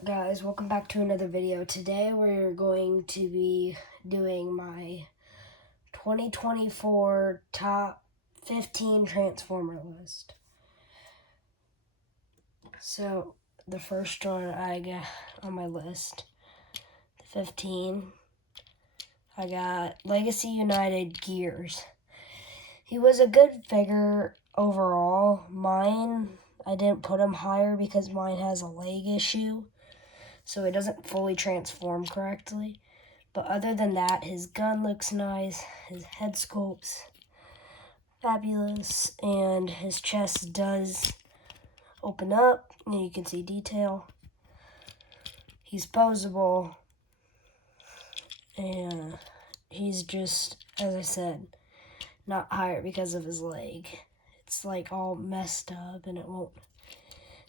up, guys? Welcome back to another video. Today we're going to be doing my 2024 top 15 Transformer list. So the first one I got on my list, 15, I got Legacy United Gears. He was a good figure overall. Mine, I didn't put him higher because mine has a leg issue, so it doesn't fully transform correctly. But other than that, his gun looks nice, his head sculpt's fabulous, and his chest does open up, and you can see detail. He's posable, and he's just, as I said, not higher because of his leg. It's like all messed up, and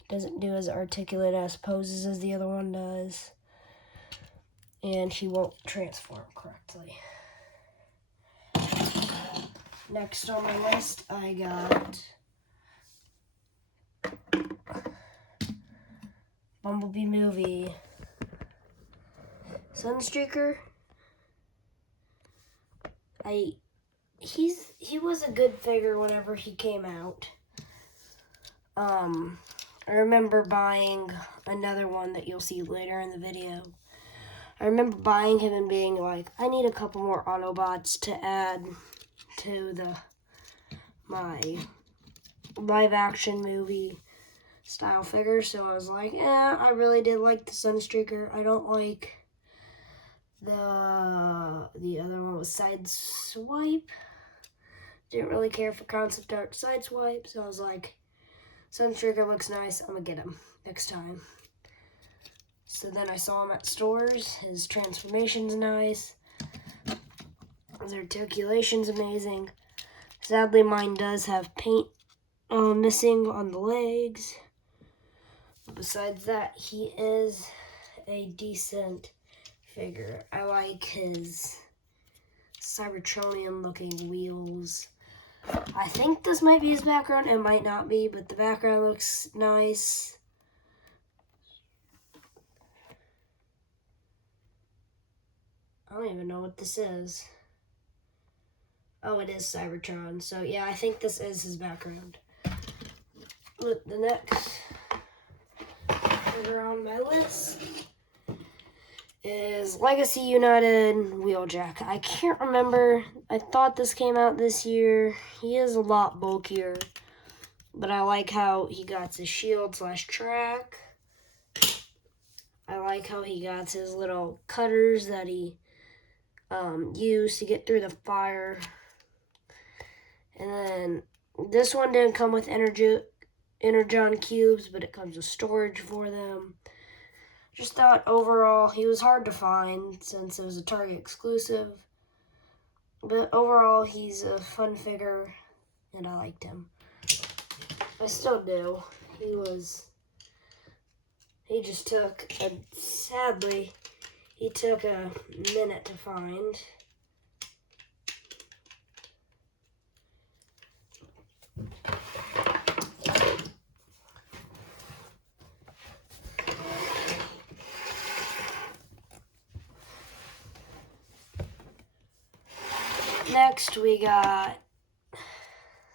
doesn't do as articulate as poses as the other one does, and he won't transform correctly. Next on my list, I got Bumblebee movie Sunstreaker. He was a good figure whenever he came out. I remember buying another one that you'll see later in the video. I remember buying him and being like, I need a couple more Autobots to add to my live action movie style figure. So I was like, I really did like the Sunstreaker. I don't like the other one was Sideswipe. Didn't really care for concept art Sideswipe, so I was like, Sunstreaker looks nice, I'm gonna get him next time. So then I saw him at stores. His transformation's nice. His articulation's amazing. Sadly, mine does have paint missing on the legs. Besides that, he is a decent figure. I like his Cybertronian looking wheels. I think this might be his background. It might not be, but the background looks nice. I don't even know what this is. Oh, it is Cybertron. So yeah, I think this is his background. But the next figure on my list is Legacy United Wheeljack. I can't remember. I thought this came out this year. He is a lot bulkier, but I like how he got his shield / track. I like how he got his little cutters that he used to get through the fire. And then this one didn't come with Energon cubes, but it comes with storage for them. Just thought overall he was hard to find since it was a Target exclusive. But overall he's a fun figure and I liked him. I still do. Sadly, he took a minute to find. Next, we got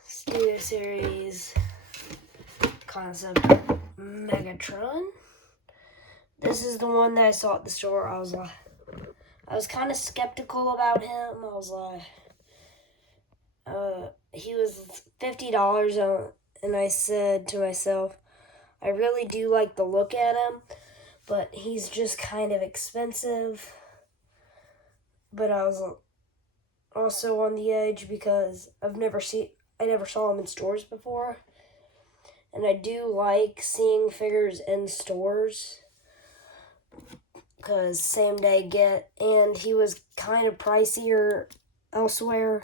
Studio Series Concept Megatron. This is the one that I saw at the store. I was kind of skeptical about him. I was like, he was $50, and I said to myself, I really do like the look at him, but he's just kind of expensive. But I was also on the edge because I never saw him in stores before. And I do like seeing figures in stores because same day get, and he was kind of pricier elsewhere.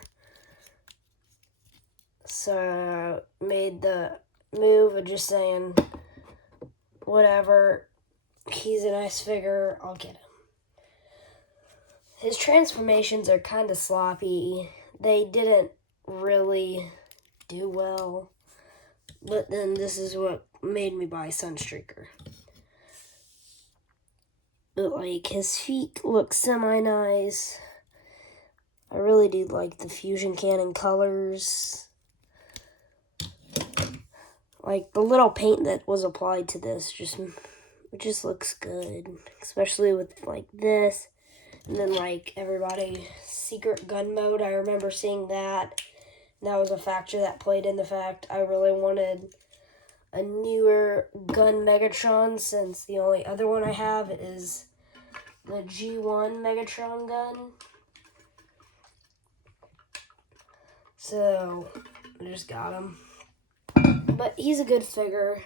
So I made the move of just saying, whatever, he's a nice figure, I'll get him. His transformations are kind of sloppy. They didn't really do well. But then this is what made me buy Sunstreaker. But, like, his feet look semi-nice. I really do like the Fusion Cannon colors. Like, the little paint that was applied to this it just looks good. Especially with, like, this. And then, like, everybody's secret gun mode. I remember seeing that. And that was a factor that played in the fact I really wanted a newer gun Megatron, since the only other one I have is the G1 Megatron gun. So, I just got him. But he's a good figure.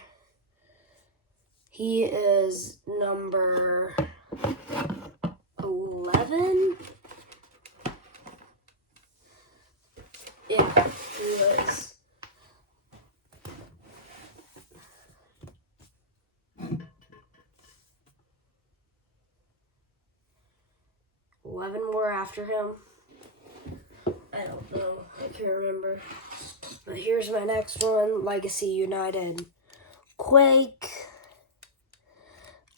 He is number 11. Yeah, he is. Eleven more after him. I don't know. I can't remember. But here's my next one, Legacy United Quake.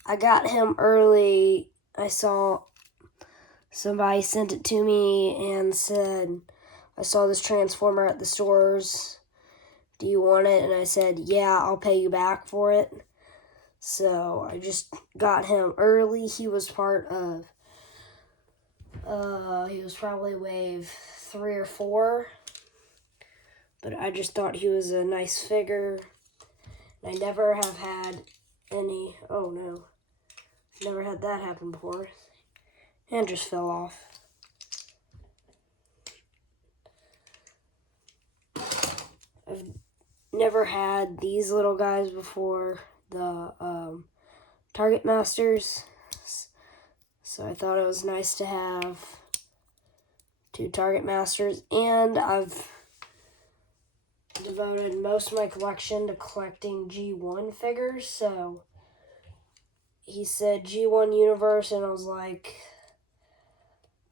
I got him early. I saw somebody sent it to me and said, I saw this Transformer at the stores. Do you want it? And I said, yeah, I'll pay you back for it. So I just got him early. He was part of, he was probably wave 3 or 4. But I just thought he was a nice figure. I never have had any, oh no, never had that happen before. And just fell off. I've never had these little guys before, the Target Masters. So I thought it was nice to have 2 Target Masters. And I've devoted most of my collection to collecting G1 figures. So he said G1 Universe, and I was like,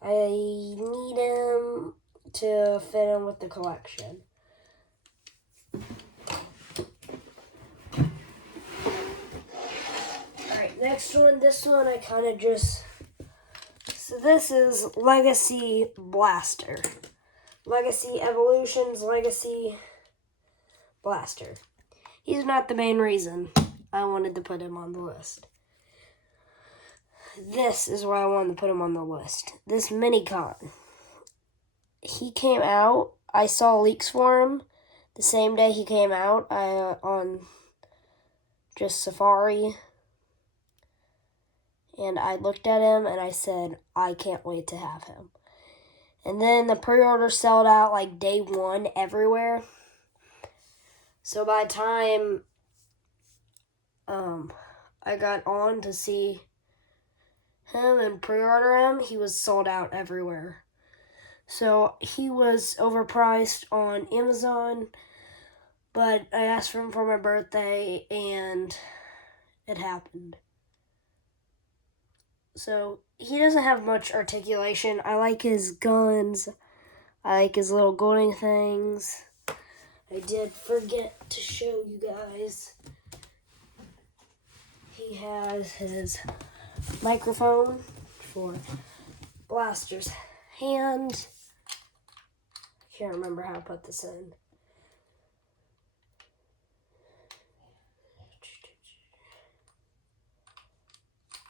I need him to fit in with the collection. Alright, next one. This one I kind of just... So this is Legacy Blaster. Legacy Evolutions, Legacy Blaster. He's not the main reason I wanted to put him on the list. This is why I wanted to put him on the list. This Minicon. He came out. I saw leaks for him the same day he came out on just Safari. And I looked at him and I said, I can't wait to have him. And then the pre-order sold out like day 1 everywhere. So by the time I got on to see him and pre-order him, he was sold out everywhere. So he was overpriced on Amazon, but I asked for him for my birthday and it happened. So he doesn't have much articulation. I like his guns. I like his little golden things. I did forget to show you guys. He has his microphone for Blaster's hand. I can't remember how to put this in.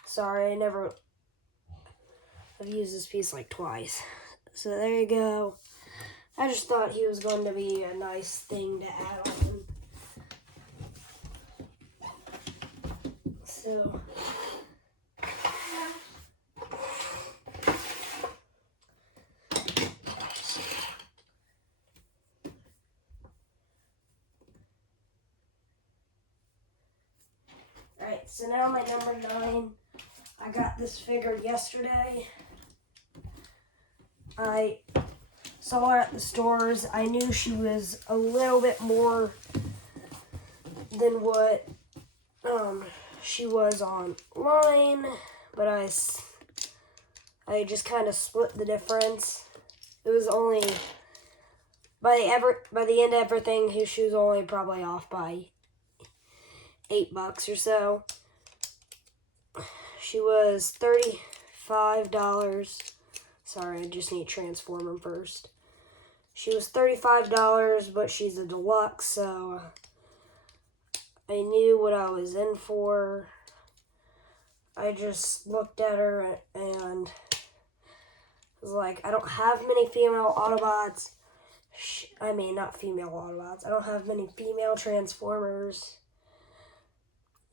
Sorry, I've used this piece like twice. So there you go. I just thought he was going to be a nice thing to add on. So alright, so now my number 9. I got this figure yesterday. I saw her at the stores. I knew she was a little bit more than what she was online, but I just kind of split the difference. It was only by the end of everything, she was only probably off by $8 or so. She was $35. Sorry, I just need to transform them first. She was $35, but she's a deluxe, so I knew what I was in for. I just looked at her and was like, I don't have many female Autobots. I mean, not female Autobots. I don't have many female Transformers,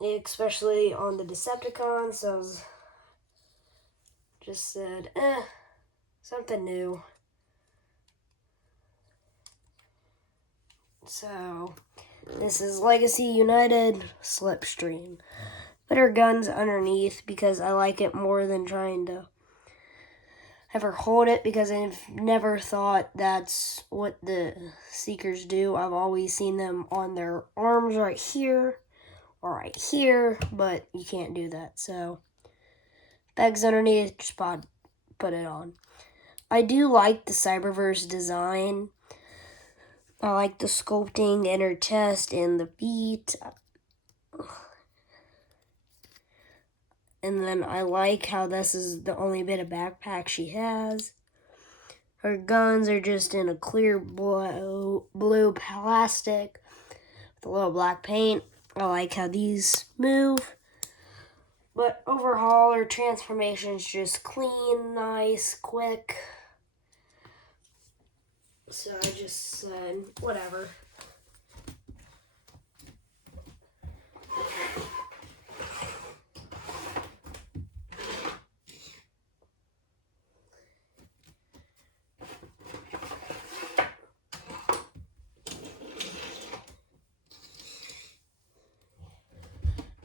especially on the Decepticons, so I was just said, something new. So, this is Legacy United Slipstream. Put her guns underneath because I like it more than trying to have her hold it, because I've never thought that's what the Seekers do. I've always seen them on their arms right here or right here, but you can't do that. So, bags underneath, just put it on. I do like the Cyberverse design. I like the sculpting in her chest and the feet. And then I like how this is the only bit of backpack she has. Her guns are just in a clear blue plastic with a little black paint. I like how these move. But overall, her transformation's just clean, nice, quick. So I just said, whatever.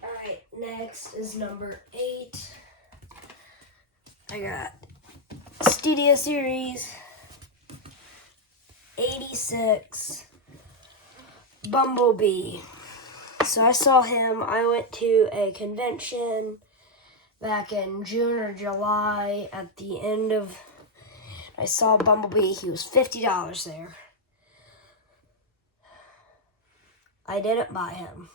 Alright, next is number 8. I got Studio Series 86 Bumblebee. So I saw him. I went to a convention back in June or July. At the end of, I saw Bumblebee. He was $50 there. I didn't buy him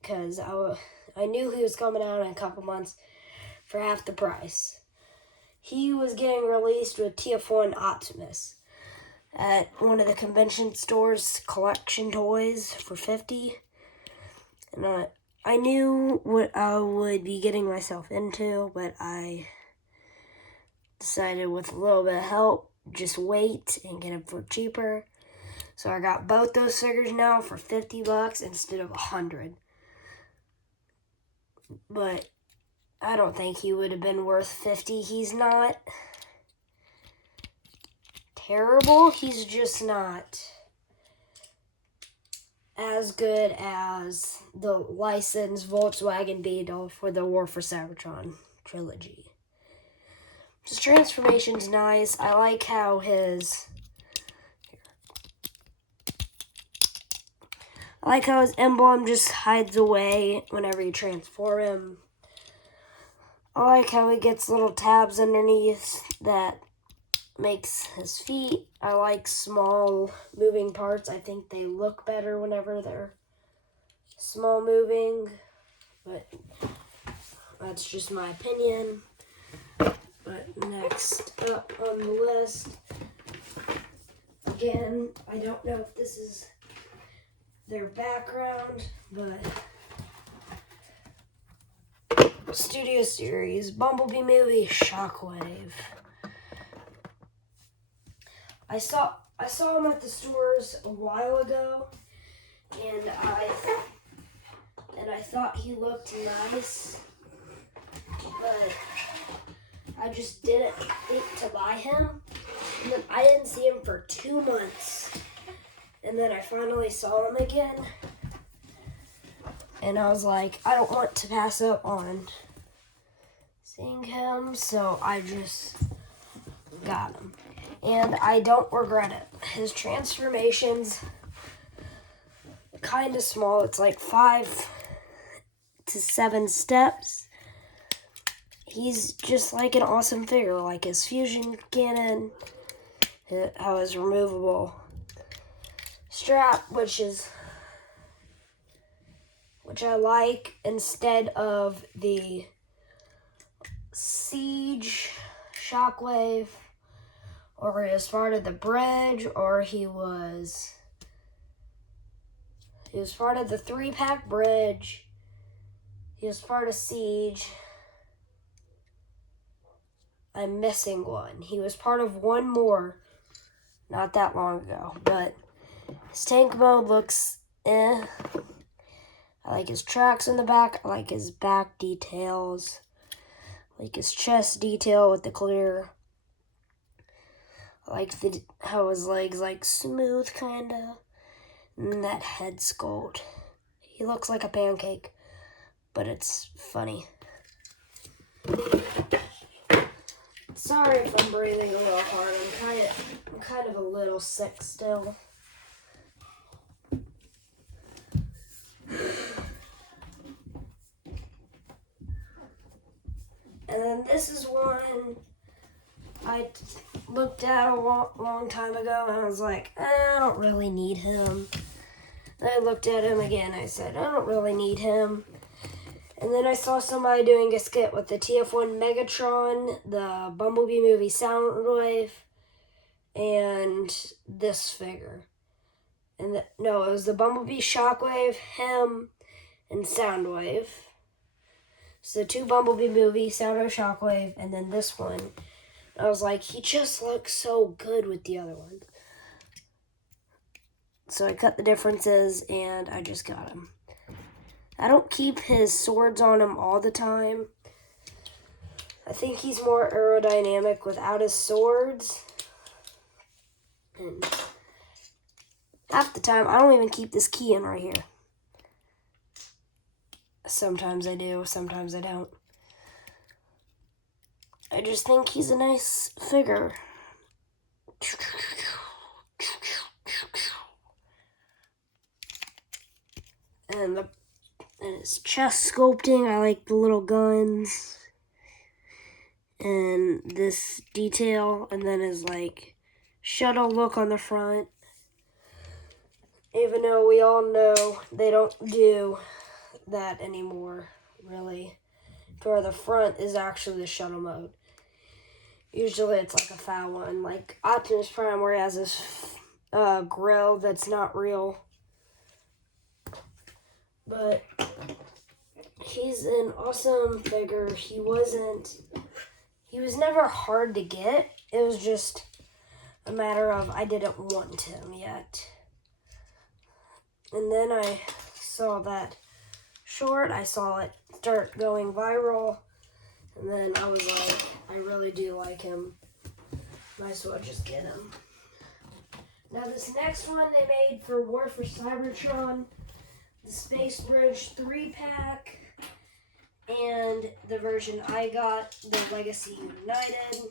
because I knew he was coming out in a couple months for half the price. He was getting released with TF1 Optimus at one of the convention stores, Collection Toys, for $50. And I knew what I would be getting myself into, but I decided with a little bit of help, just wait and get them for cheaper. So I got both those figures now for $50 instead of $100. But I don't think he would have been worth $50. He's not terrible. He's just not as good as the licensed Volkswagen Beetle for the War for Cybertron trilogy. His transformation's nice. I like how his emblem just hides away whenever you transform him. I like how he gets little tabs underneath that makes his feet. I like small moving parts. I think they look better whenever they're small moving, but that's just my opinion. But next up on the list, again, I don't know if this is their background, but Studio Series Bumblebee movie Shockwave. I saw him at the stores a while ago, and I thought he looked nice, but I just didn't think to buy him. And then I didn't see him for 2 months, and then I finally saw him again, and I was like, I don't want to pass up on seeing him, so I just got him. And I don't regret it. His transformation's kind of small. It's like 5 to 7 steps. He's just like an awesome figure. Like his fusion cannon, how his removable strap, which I like, instead of the Siege, Shockwave, or he was part of the Bridge, or he was part of the 3-pack Bridge. He was part of Siege. I'm missing one. He was part of one more not that long ago, but his tank mode looks eh. I like his tracks in the back. I like his back details. I like his chest detail with the clear. I like how his legs like smooth kinda. And that head sculpt. He looks like a pancake, but it's funny. Sorry if I'm breathing a little hard. I'm kind of a little sick still. And then this is one I looked at a long time ago, and I was like, I don't really need him. And I looked at him again. I said, I don't really need him. And then I saw somebody doing a skit with the TF1 Megatron, the Bumblebee movie Soundwave, and this figure. And no, it was the Bumblebee Shockwave, him, and Soundwave. So 2 Bumblebee movies, Soundwave, Shockwave, and then this one. I was like, he just looks so good with the other ones. So I cut the differences, and I just got him. I don't keep his swords on him all the time. I think he's more aerodynamic without his swords. And half the time, I don't even keep this key in right here. Sometimes I do, sometimes I don't. I just think he's a nice figure. And his chest sculpting, I like the little guns. And this detail, and then his like shuttle look on the front. Even though we all know they don't do that anymore, really. To where the front is actually the shuttle mode. Usually it's like a foul one, like Optimus Prime, where he has this grill that's not real. But he's an awesome figure. He was never hard to get. It was just a matter of I didn't want him yet. And then I saw that short. I saw it start going viral. And then I was like, I really do like him. Might as well just get him. Now this next one they made for War for Cybertron, the Space Bridge 3-pack, and the version I got, the Legacy United.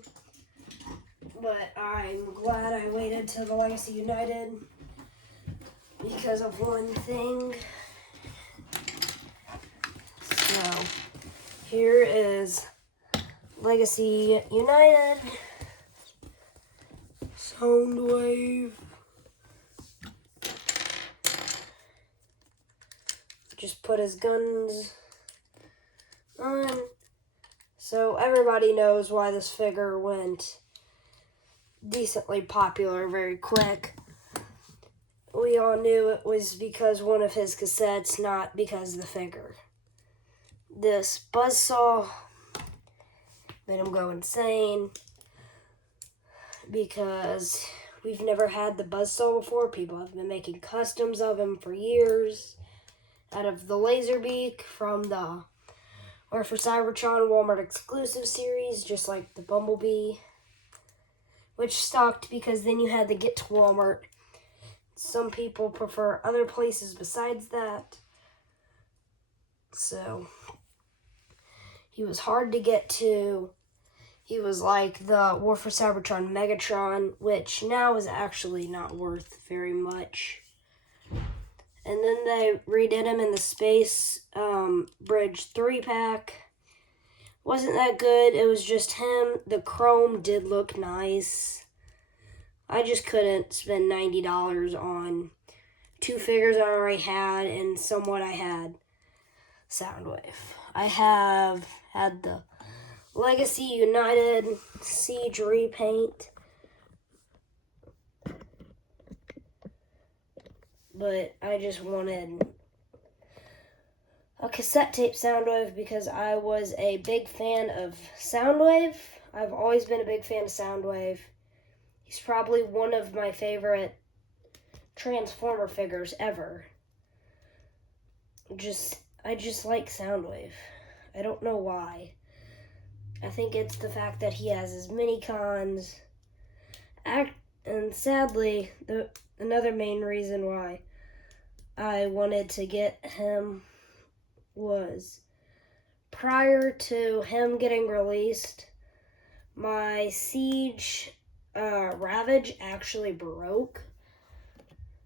But I'm glad I waited till the Legacy United because of one thing. So here is Legacy United, Soundwave. Just put his guns on. So everybody knows why this figure went decently popular very quick. We all knew it was because one of his cassettes, not because of the figure. This buzzsaw made him go insane because we've never had the buzzsaw before. People have been making customs of him for years out of the Laserbeak from the War for Cybertron Walmart exclusive series, just like the Bumblebee, which stocked because then you had to get to Walmart. Some people prefer other places besides that. So he was hard to get to. He was like the War for Cybertron Megatron, which now is actually not worth very much. And then they redid him in the Space Bridge 3-pack. Wasn't that good. It was just him. The chrome did look nice. I just couldn't spend $90 on 2 figures I already had and somewhat I had Soundwave. I have had the Legacy United Siege repaint. But I just wanted a cassette tape Soundwave because I was a big fan of Soundwave. I've always been a big fan of Soundwave. He's probably one of my favorite Transformer figures ever. I just like Soundwave. I don't know why. I think it's the fact that he has his mini-cons. And sadly, another main reason why I wanted to get him was prior to him getting released, my Siege Ravage actually broke.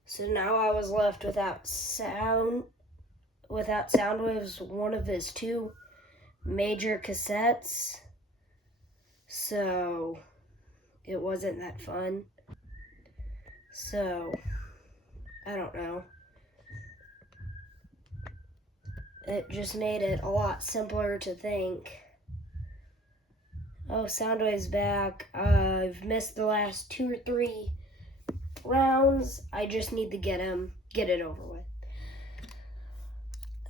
So now I was left without Soundwave's one of his two major cassettes. So it wasn't that fun. So I don't know. It just made it a lot simpler to think, oh, Soundwave's back. I've missed the last 2 or 3 rounds. I just need to get it over with.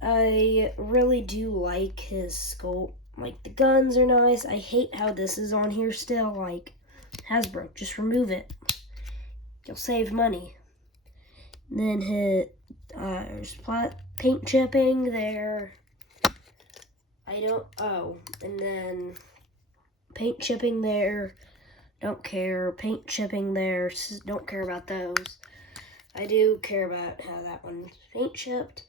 I really do like his sculpt. Like, the guns are nice. I hate how this is on here still. Like, Hasbro, just remove it. You'll save money. And then there's paint chipping there. And then paint chipping there. Don't care. Paint chipping there. Don't care about those. I do care about how that one's paint chipped.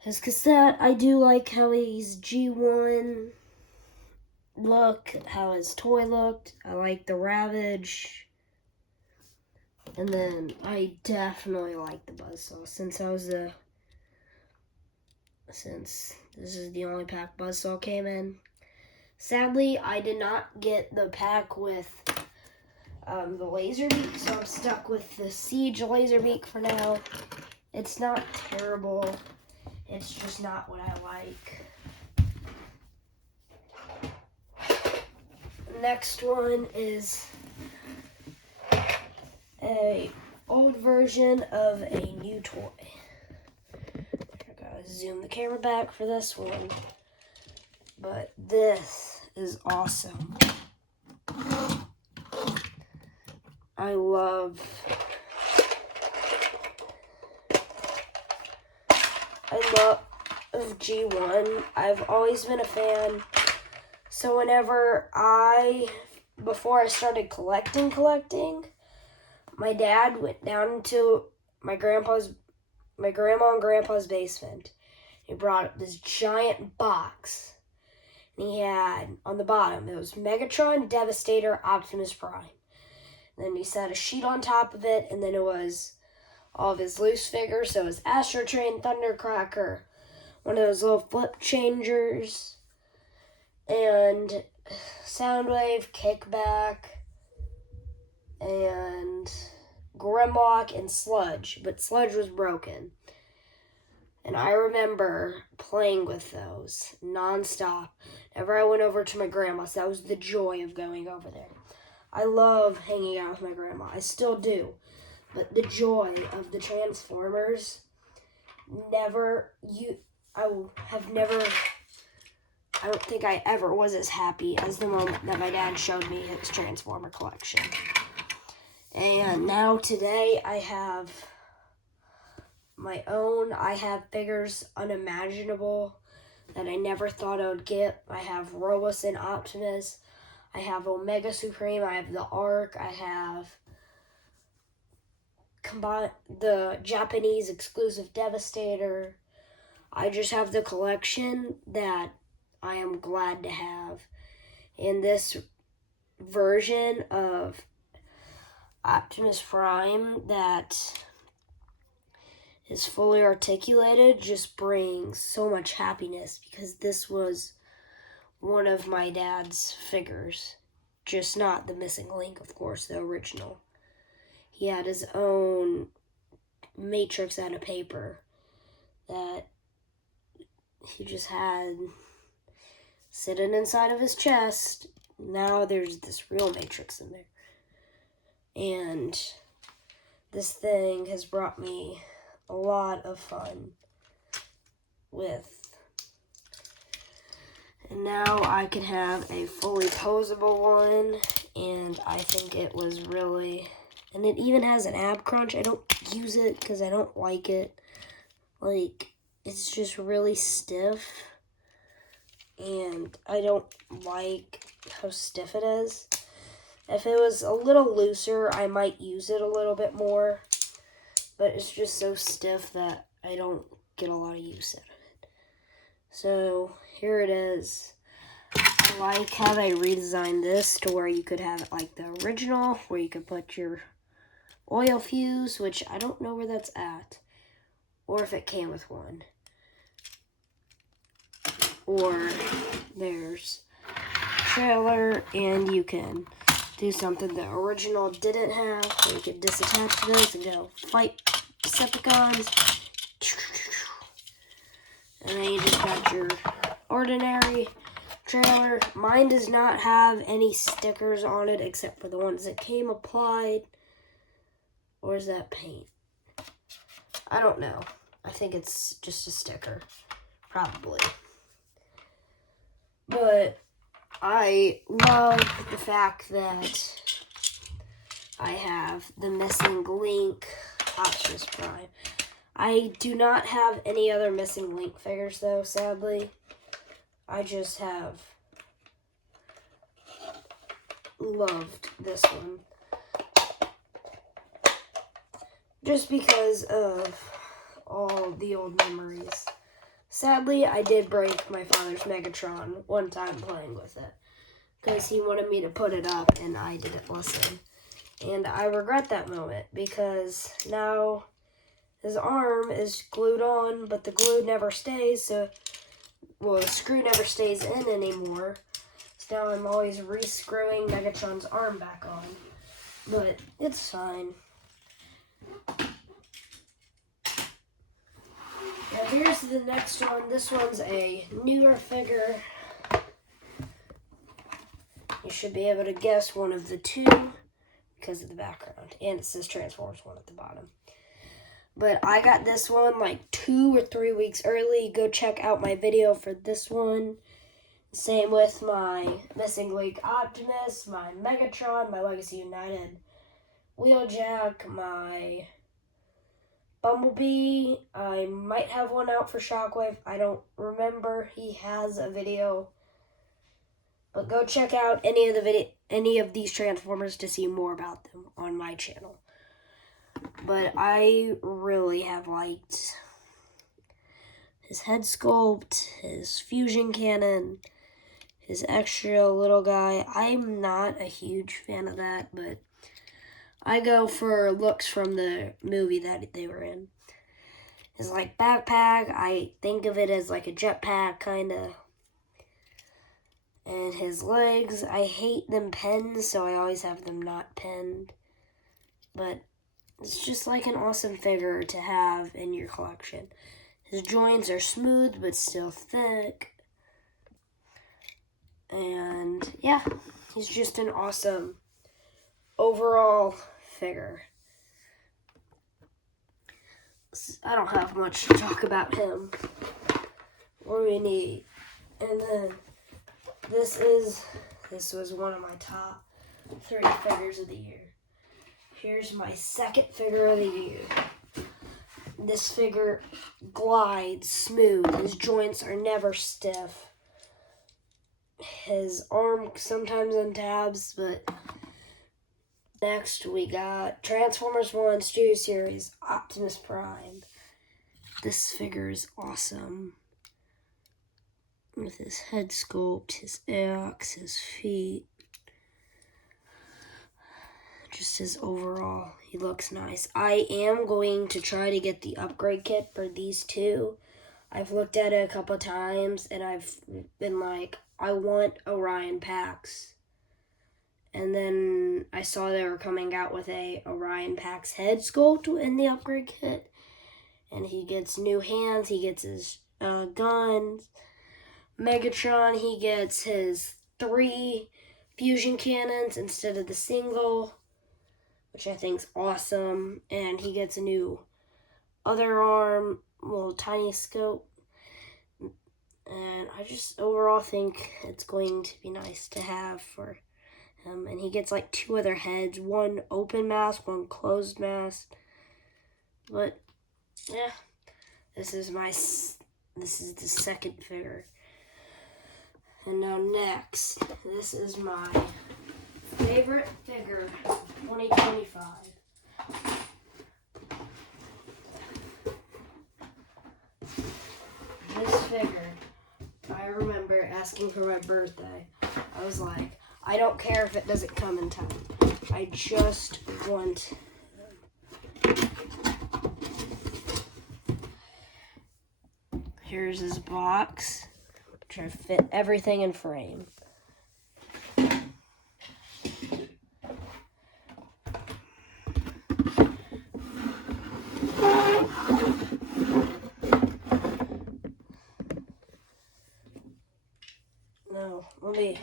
His cassette, I do like how he's G1 look, how his toy looked. I like the Ravage. And then I definitely like the Buzzsaw since this is the only pack Buzzsaw came in. Sadly, I did not get the pack with the Laserbeak, so I'm stuck with the Siege Laserbeak for now. It's not terrible. It's just not what I like. Next one is a old version of a new toy. I gotta zoom the camera back for this one. But this is awesome. I love G1. I've always been a fan. So before I started collecting, my dad went down to my grandma and grandpa's basement. He brought up this giant box. And he had, on the bottom, it was Megatron, Devastator, Optimus Prime. And then he set a sheet on top of it, and then it was all of his loose figures. So it was Astro Train, Thundercracker, one of those little flip changers, and Soundwave, Kickback, and Grimlock, and Sludge. But Sludge was broken. And I remember playing with those nonstop. Whenever I went over to my grandma's, that was the joy of going over there. I love hanging out with my grandma. I still do. But the joy of the Transformers, I don't think I ever was as happy as the moment that my dad showed me his Transformer collection. And now today I have my own. I have figures unimaginable that I never thought I would get. I have Robus and Optimus. I have Omega Supreme. I have the Ark. I have the Japanese exclusive Devastator. I just have the collection that I am glad to have. And this version of Optimus Prime that is fully articulated just brings so much happiness because this was one of my dad's figures. Just not the missing link, of course, the original. He had his own matrix out of paper that he just had sitting inside of his chest. Now there's this real Matrix in there. And this thing has brought me a lot of fun with. And now I can have a fully posable one, and I think it was really, and it even has an ab crunch. I don't use it because I don't like it. Like, it's just really stiff, and I don't like how stiff it is. If it was a little looser, I might use it a little bit more, but it's just so stiff that I don't get a lot of use out of it. So here it is. I like how they redesigned this to where you could have it like the original, where you could put your oil fuse, which I don't know where that's at, or if it came with one. Or there's trailer, and you can do something the original didn't have, where you could disattach this and go fight Decepticons. And then you just got your ordinary trailer. Mine does not have any stickers on it except for the ones that came applied. Or is that paint? I don't know. I think it's just a sticker. Probably. But I love the fact that I have the Missing Link Optimus Prime. I do not have any other Missing Link figures though, sadly. I just have loved this one. Just because of all the old memories. Sadly, I did break my father's Megatron one time playing with it, because he wanted me to put it up and I didn't listen. And I regret that moment, because now his arm is glued on, but the glue never stays, so, well, the screw never stays in anymore. So now I'm always re-screwing Megatron's arm back on. But it's fine. Now here's the next one. This one's a newer figure. You should be able to guess one of the two because of the background. And it says Transformers 1 at the bottom. But I got this one like 2 or 3 weeks early. Go check out my video for this one. Same with my Missing Link Optimus, my Megatron, my Legacy United Wheeljack, my Bumblebee. I might have one out for Shockwave. I don't remember. He has a video. But go check out any of these Transformers to see more about them on my channel. But I really have liked his head sculpt, his fusion cannon, his extra little guy. I'm not a huge fan of that, but I go for looks from the movie that they were in. His like backpack, I think of it as like a jetpack kind of. And his legs, I hate them pinned, so I always have them not pinned. But it's just like an awesome figure to have in your collection. His joints are smooth but still thick. And yeah, he's just an awesome overall figure. I don't have much to talk about him. What do we need? And then this was one of my top 3 figures of the year. Here's my second figure of the year. This figure glides smooth. His joints are never stiff. His arm sometimes untabs, but next we got Transformers 1 Studio Series Optimus Prime. This figure is awesome. With his head sculpt, his axe, his feet. Just his overall, he looks nice. I am going to try to get the upgrade kit for these two. I've looked at it a couple times and I've been like, I want Orion Pax. And then I saw they were coming out with a Orion Pax head sculpt in the upgrade kit. And he gets new hands, he gets his guns, Megatron, he gets his 3 fusion cannons instead of the single, which I think is awesome. And he gets a new other arm, little tiny scope. And I just overall think it's going to be nice to have for him. And he gets like 2 other heads, one open mask, one closed mask. But yeah, this is the second figure. And now next, this is my favorite figure, 2025. This figure, I remember asking for my birthday. I was like, I don't care if it doesn't come in time. I just want Here's his box. Try to fit everything in frame. No, let me...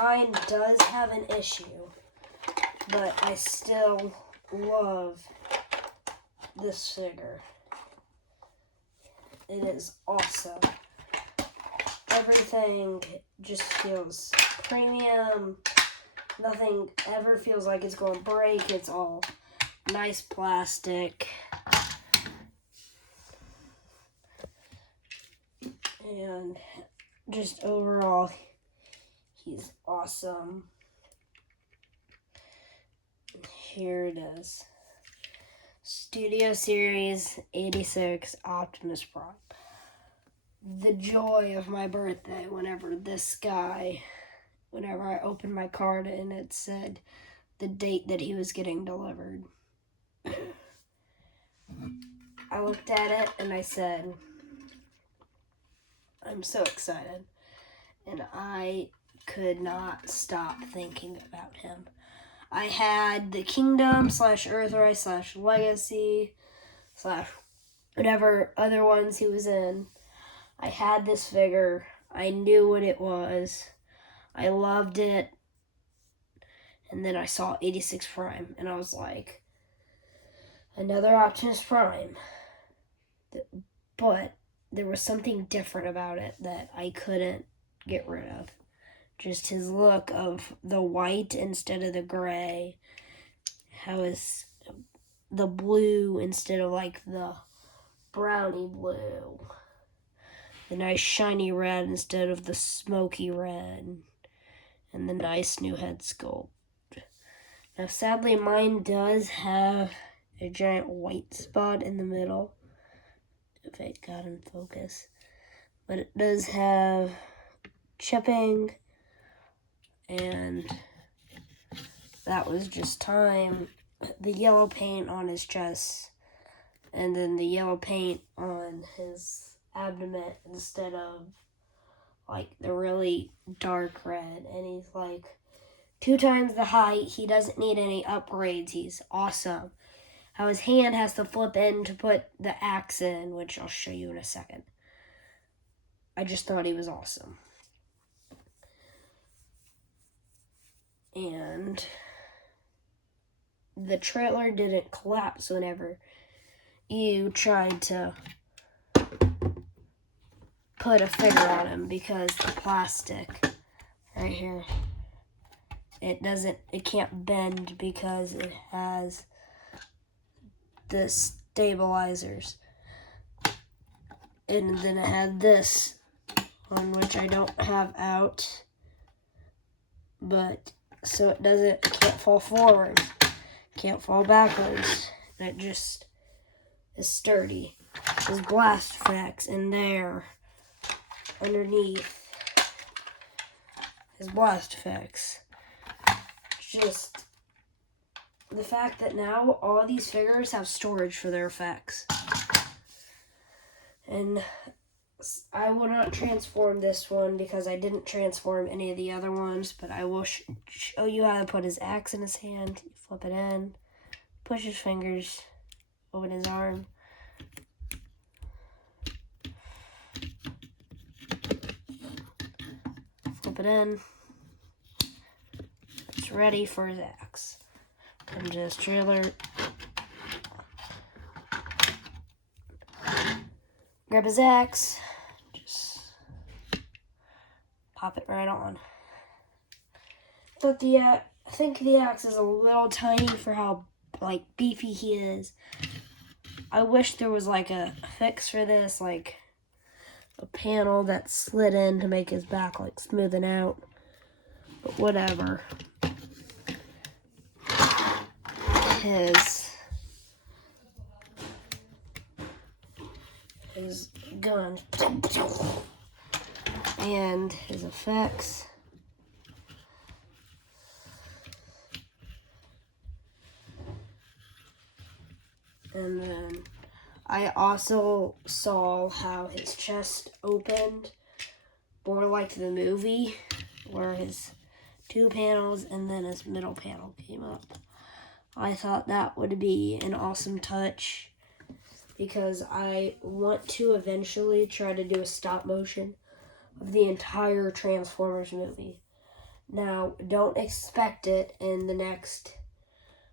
Mine does have an issue, but I still love this figure. It is awesome. Everything just feels premium. Nothing ever feels like it's going to break. It's all nice plastic. And just overall, he's awesome. Here it is. Studio Series 86 Optimus Prime. The joy of my birthday whenever I opened my card and it said the date that he was getting delivered. I looked at it and I said, I'm so excited. And I could not stop thinking about him. I had the Kingdom / Earthrise / Legacy / whatever other ones he was in. I had this figure. I knew what it was. I loved it. And then I saw 86 Prime and I was like, another Optimus Prime. But there was something different about it that I couldn't get rid of. Just his look of the white instead of the gray. How is the blue instead of like the brownie blue. The nice shiny red instead of the smoky red. And the nice new head sculpt. Now sadly mine does have a giant white spot in the middle. If it got in focus. But it does have chipping. And that was just time. The yellow paint on his chest. And then the yellow paint on his abdomen instead of like the really dark red. And he's like 2 times the height. He doesn't need any upgrades. He's awesome. How his hand has to flip in to put the axe in, which I'll show you in a second. I just thought he was awesome. And the trailer didn't collapse whenever you tried to put a figure on him because the plastic right here, it can't bend because it has the stabilizers. And then it had this one, which I don't have out, but so it can't fall forward, can't fall backwards, and it just is sturdy. There's blast effects in there underneath his blast effects. Just the fact that now all these figures have storage for their effects. And I will not transform this one because I didn't transform any of the other ones, but I will show you how to put his axe in his hand. You flip it in, push his fingers, open his arm. Flip it in. It's ready for his axe. Come to his trailer. Grab his axe. Just pop it right on. But I think the axe is a little tiny for how beefy he is. I wish there was a fix for this, like a panel that slid in to make his back smoothing out. But whatever. His gun and his effects. And then I also saw how his chest opened, more like the movie, where his two panels and then his middle panel came up. I thought that would be an awesome touch because I want to eventually try to do a stop motion of the entire Transformers movie. Now, don't expect it in the next,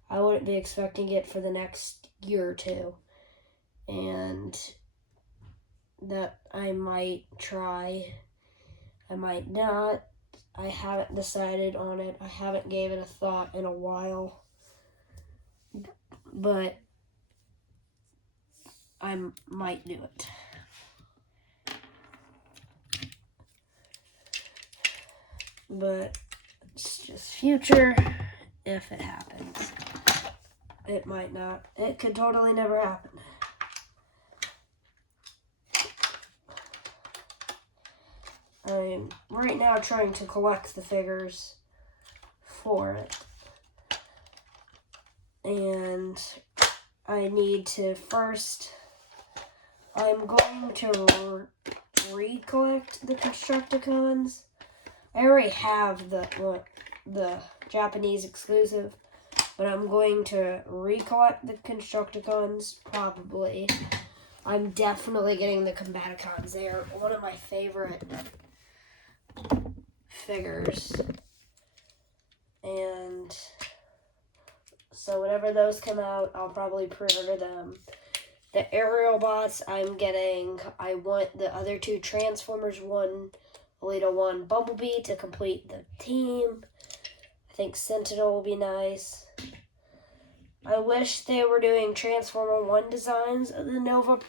I wouldn't be expecting it for the next year or two. And that I might try, I might not. I haven't decided on it. I haven't gave it a thought in a while. But I might do it. But it's just future if it happens. It might not. It could totally never happen. I'm right now trying to collect the figures for it. And I need to first, I'm going to recollect the Constructicons. I already have the Japanese exclusive, but I'm going to recollect the Constructicons, probably. I'm definitely getting the Combaticons. They are one of my favorite figures. And so whenever those come out, I'll probably pre-order them. The Aerial Bots I want the other two Transformers 1, Alita 1, Bumblebee to complete the team. I think Sentinel will be nice. I wish they were doing Transformer 1 designs of the Nova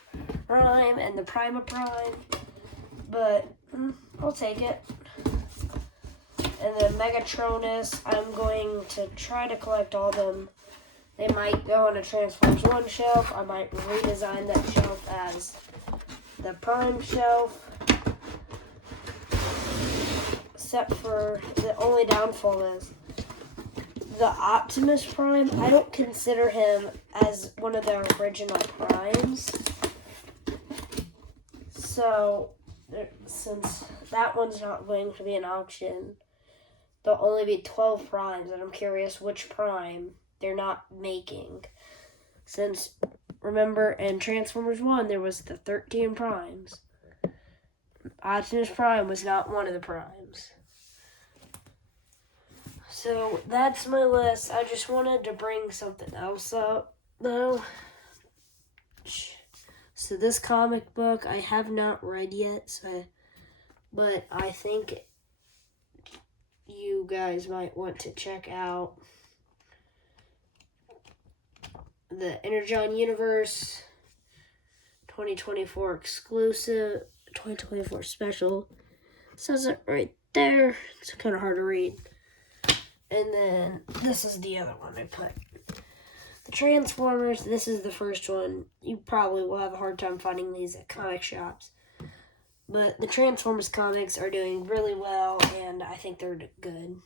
Prime and the Prima Prime, but I'll take it. And the Megatronus, I'm going to try to collect all of them. They might go on a Transformers 1 shelf. I might redesign that shelf as the Prime shelf. Except for the only downfall is the Optimus Prime. I don't consider him as one of the original Primes. So, since that one's not going to be an option, there'll only be 12 Primes, and I'm curious which Prime they're not making. Since, remember, in Transformers 1, there was the 13 Primes. Optimus Prime was not one of the Primes. So, that's my list. I just wanted to bring something else up, though. So, this comic book I have not read yet, but I think you guys might want to check out the Energon Universe 2024 exclusive, 2024 special. It says it right there. It's kind of hard to read. And then this is the other one I put. The Transformers, this is the first one. You probably will have a hard time finding these at comic shops. But the Transformers comics are doing really well, and I think they're good.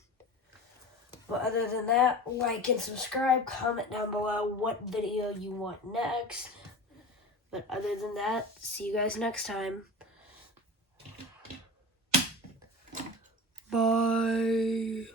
But other than that, like and subscribe, comment down below what video you want next. But other than that, see you guys next time. Bye.